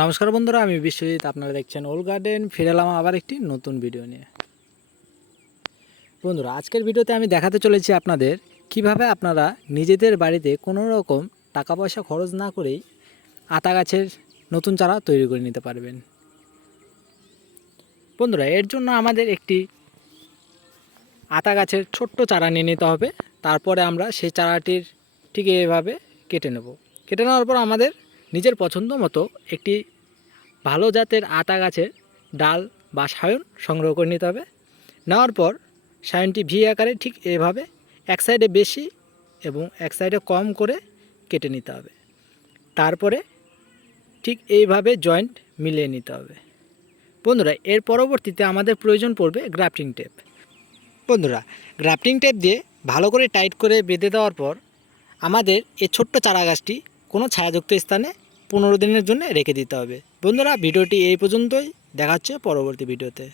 নমস্কার বন্ধুরা, আমি বিশ্বজিৎ। আপনারা দেখছেন ওল গার্ডেন। ফিরে এলাম আবার একটি নতুন ভিডিও নিয়ে। বন্ধুরা, আজকের ভিডিওতে আমি দেখাতে চলেছি আপনাদের কিভাবে আপনারা নিজেদের বাড়িতে কোনো রকম টাকা পয়সা খরচ না করেই আতা গাছের নতুন চারা তৈরি করে নিতে পারবেন। বন্ধুরা, এর জন্য আমাদের একটি আতা গাছের ছোট্ট চারা নিয়ে নিতে হবে। তারপরে আমরা সেই চারাটির ঠিক এভাবে কেটে নেব। কেটে নেওয়ার পর আমাদের নিজের পছন্দ মতো একটি ভালো জাতের আতা গাছের ডাল বা সায়ন সংগ্রহ করে নিতে হবে। নেওয়ার পর সায়নটি ভি আকারে ঠিক এভাবে এক সাইডে বেশি এবং এক সাইডে কম করে কেটে নিতে হবে। তারপরে ঠিক এইভাবে জয়েন্ট মিলিয়ে নিতে হবে। বন্ধুরা, এর পরবর্তীতে আমাদের প্রয়োজন পড়বে গ্রাফটিং টেপ। বন্ধুরা, গ্রাফটিং টেপ দিয়ে ভালো করে টাইট করে বেঁধে দেওয়ার পর আমাদের এই ছোট্ট চারা গাছটি কোনো ছায়াযুক্ত স্থানে 15 দিনের জন্য রেখে দিতে হবে। বন্ধুরা, ভিডিওটি এই পর্যন্তই। দেখা হচ্ছে পরবর্তী ভিডিওতে।